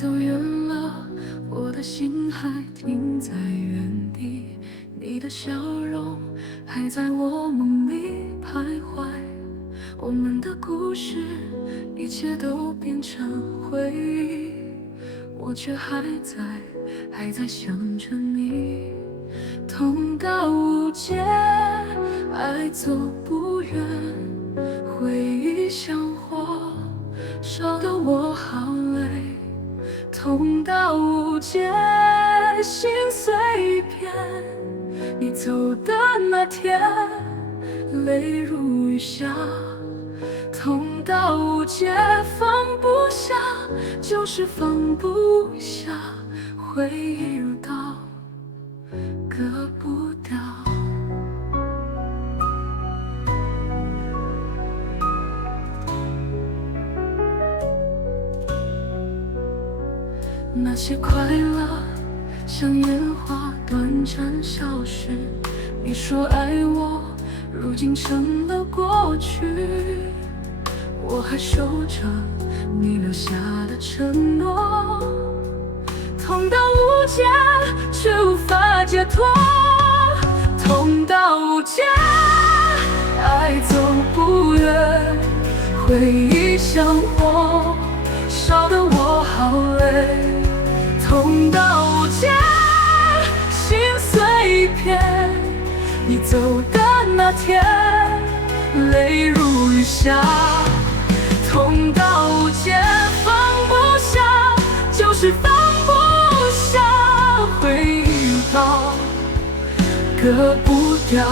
走远了，我的心还停在原地，你的笑容还在我梦里徘徊。我们的故事，一切都变成回忆，我却还在想着你。痛到无解，爱走不远，回忆像火，烧得我好累。痛到无解，心碎一片，你走的那天，泪如雨下。痛到无解，放不下，就是放不下，回忆如刀，割不掉。那些快乐像烟花短暂消失，你说爱我，如今成了过去。我还守着你留下的承诺，痛到无解，却无法解脱。痛到无解，爱走不远，回忆像火，烧得我好累。痛到无解，心碎一片，你走的那天，泪如雨下。痛到无解，放不下，就是放不下，回忆如刀，割不掉。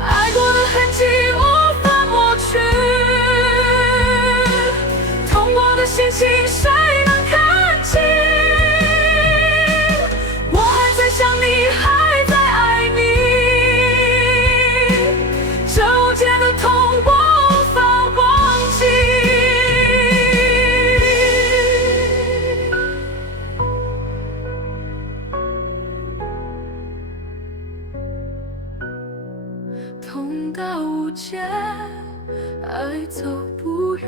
爱过的痕迹无法抹去，痛过的心情谁能看清？我还在想你，还在爱你，这无解的痛我痛到无解，爱走不远，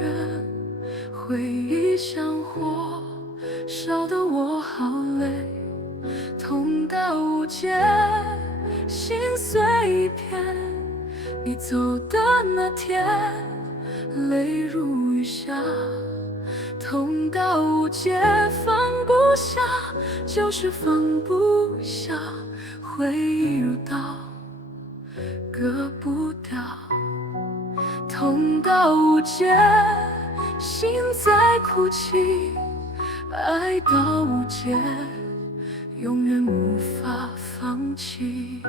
回忆像火，烧得我好累。痛到无解，心碎一片，你走的那天，泪如雨下。痛到无解，放不下，就是放不下，回忆如刀，割不掉。痛到无解，心在哭泣，爱到无解，永远无法放弃。